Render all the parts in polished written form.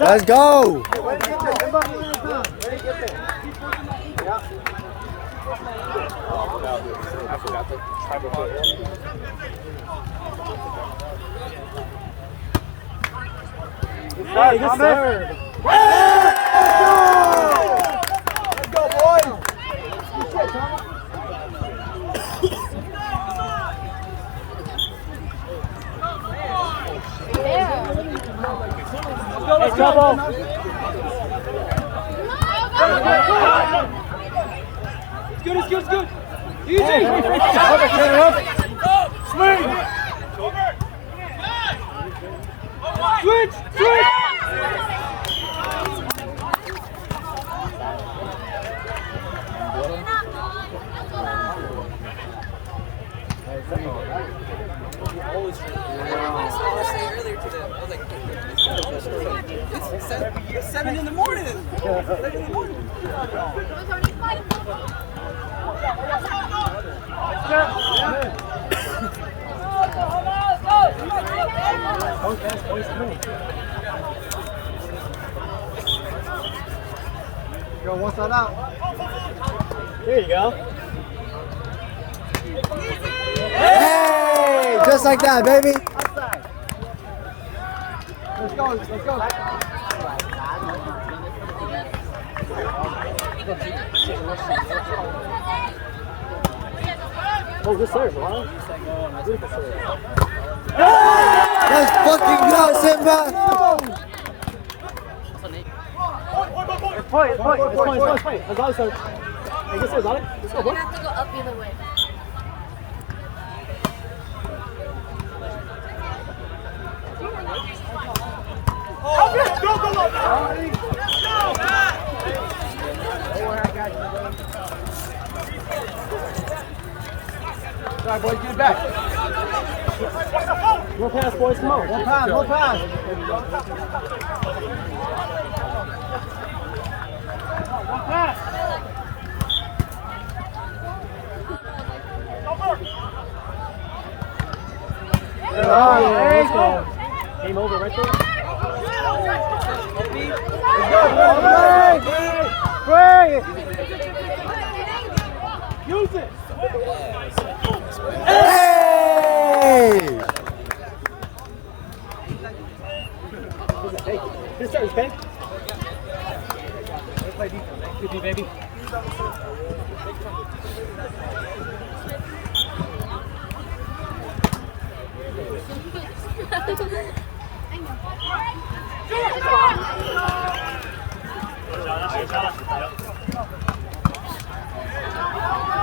Let's go. Hey, good serve. Let's go, boys. Hey, trouble. It's good. Easy. Swing. Switch. It's 7 in the morning. Go one side out. There you go. Hey, just like that, baby. Let's go. Oh, good serve, huh? Beautiful serve. Let's fucking go, Simba. It's point. Let's go, sir. Hey, good serve, got it? Let's go, boy. You have to go up either way. All right, boys, get it back. One pass, boys. Come on. One pass. Let's go. Game over right there. Break. Use it. Hey! Good serve, Ben. Good D, baby.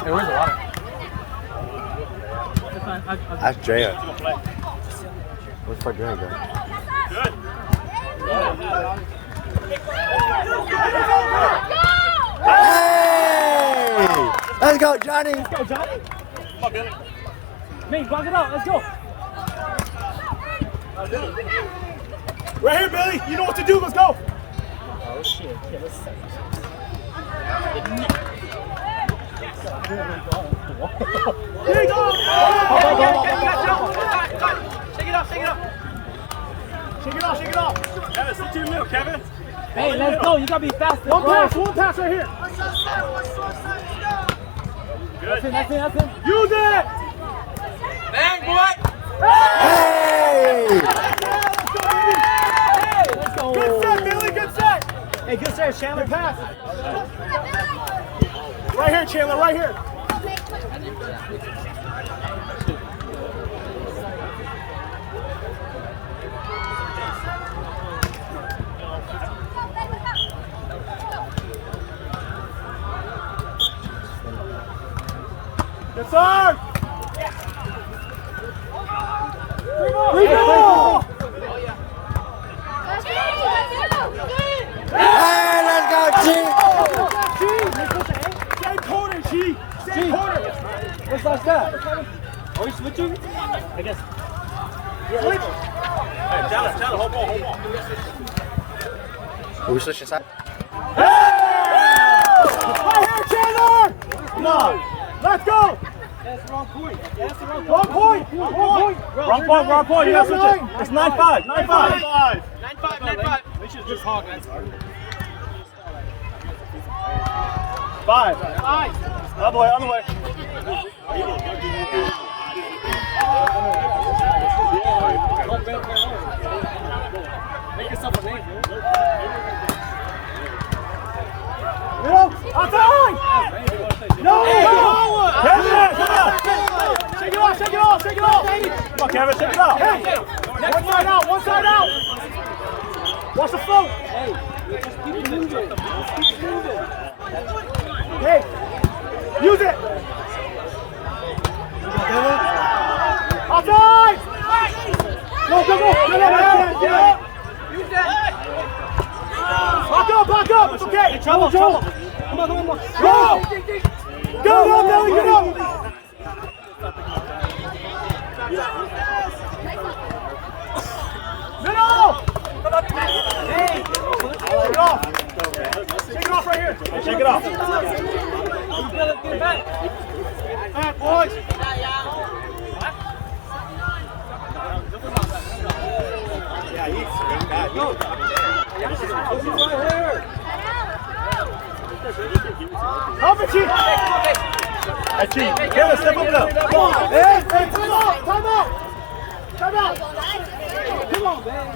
Hey, where's the water? That's Drea. Where's for Drea go? Good. Hey! Let's go, Johnny. Let's go, Johnny. Come on, Billy. Mate, block it out. Let's go. Right here, Billy. You know what to do. Let's go. Oh, shit. Yeah, let's set There you go. Shake it off. Kevin, stick to your middle, Kevin. Hey, let's go. You gotta be faster. One pass right here. Good. That's it. Use it. Bang, boy! Hey! Let's go. Good set, Billy. Good set. Hey, good serve, Chandler. Pass. Right here, Chandler. Right here. Good serve. Rebound. Hey, let's go, Chief! Same corner, G. Same corner. What's that? Are we switching? I guess. Switch. Hey, Tyler, hold ball. Are we switching sides? Right here, Chandler. Come on. Let's go. That's the wrong point. Wrong point. Wrong point. You gotta switch it. It's 9-5. 9-5. should just hog that. 5. Other way, other way. Make yourself a name, bro. Outside! No! Kevin! Shake it off, shake it off, shake it off! Come on, Kevin, shake it off! Hey! One side out, one side out! Watch the float! Hey, just keep moving. Just keep moving. Hey! Use it! Outside! Go, go, go! Get up! Use that. Back up! It's okay! Trouble. Come on. Go! Go, Billy, get up! Middle! Hey! Shake it off! Shake it off right here! Shake it off! Get it back. Back, boys! Help it, Chief! Hey, Chief, Kevin, step up now. Come on. Hey, time out! Time out! Time out! Come on, man.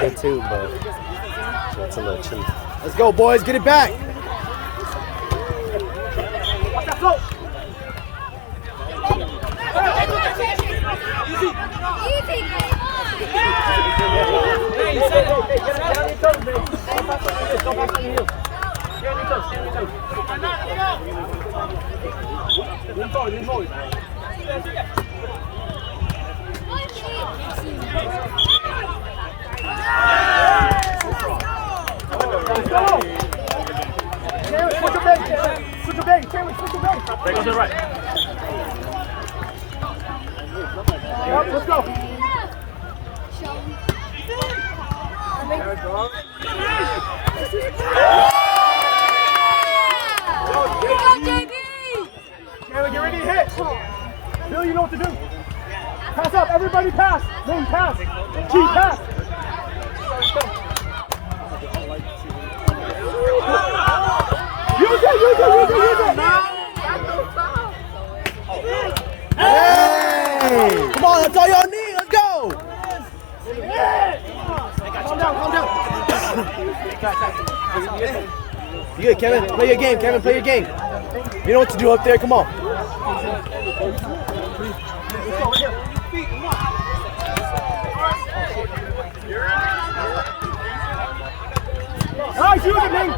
Good too, but that's a little cheap. Let's go, boys. Get it back. Watch that float! Switch your bag. There goes the right. Yep, let's go. Taylor, get ready to hit. Bill, you know what to do. Pass up. Everybody pass. Main pass. Chief, pass. Use it. Hey! Come on, that's all y'all need. Let's go. Calm down. You good, Kevin? Play your game, Kevin. Play your game. You know what to do up there. Come on. Nice, use it, man.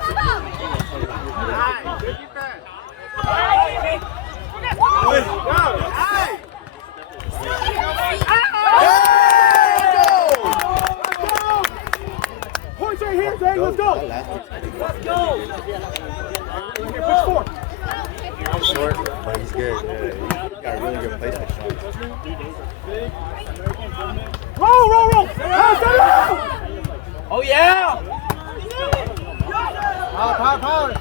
Points right here, Zay. Let's go. Push forward. Short, but he's good. Yeah, he got a really good placement shot. Roll. Pass it out. Oh, yeah. Power.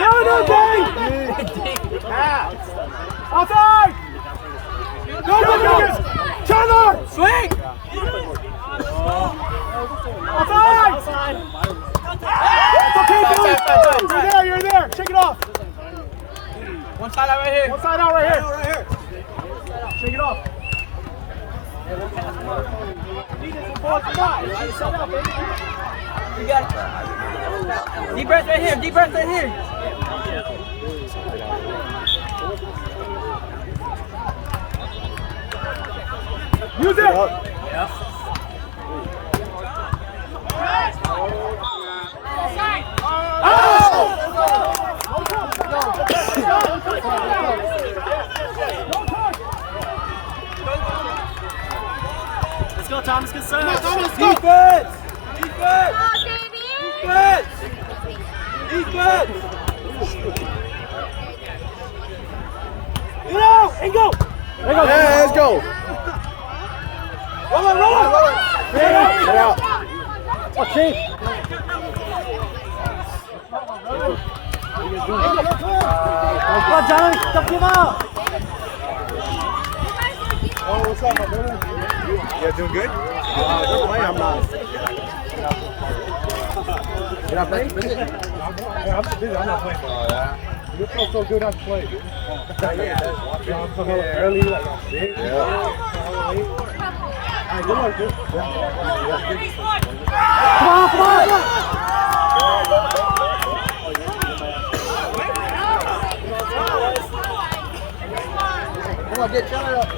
Go, Zay. Outside. Go. Chandler. Swing. Outside. It's okay, Billy. You're there. Shake it off. One side out right here. One side out right here. Shake it off. You got it. Deep breath right here. Deep breath right here. Use it! Yeah. Let's go, Thomas. Good serve. Defense! Defense! Defense! Defense! Get out and go! Yeah, let's go! Roll it, roll it! Get out! Oh, Chief. Come on, Johnny. Don't give up. Oh, what's up, my brother? You doing good? I'm not. You're not playing? Yeah, I'm busy. I'm not playing. Oh, yeah. You feel so good on play, dude. I'm coming early, like I'm sick. Yeah. Good luck, dude. Come on. Come on, get Charlie up.